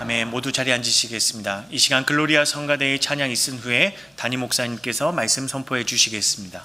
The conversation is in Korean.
아멘. 모두 자리 앉으시겠습니다. 이 시간 글로리아 성가대의 찬양 있은 후에 담임 목사님께서 말씀 선포해 주시겠습니다.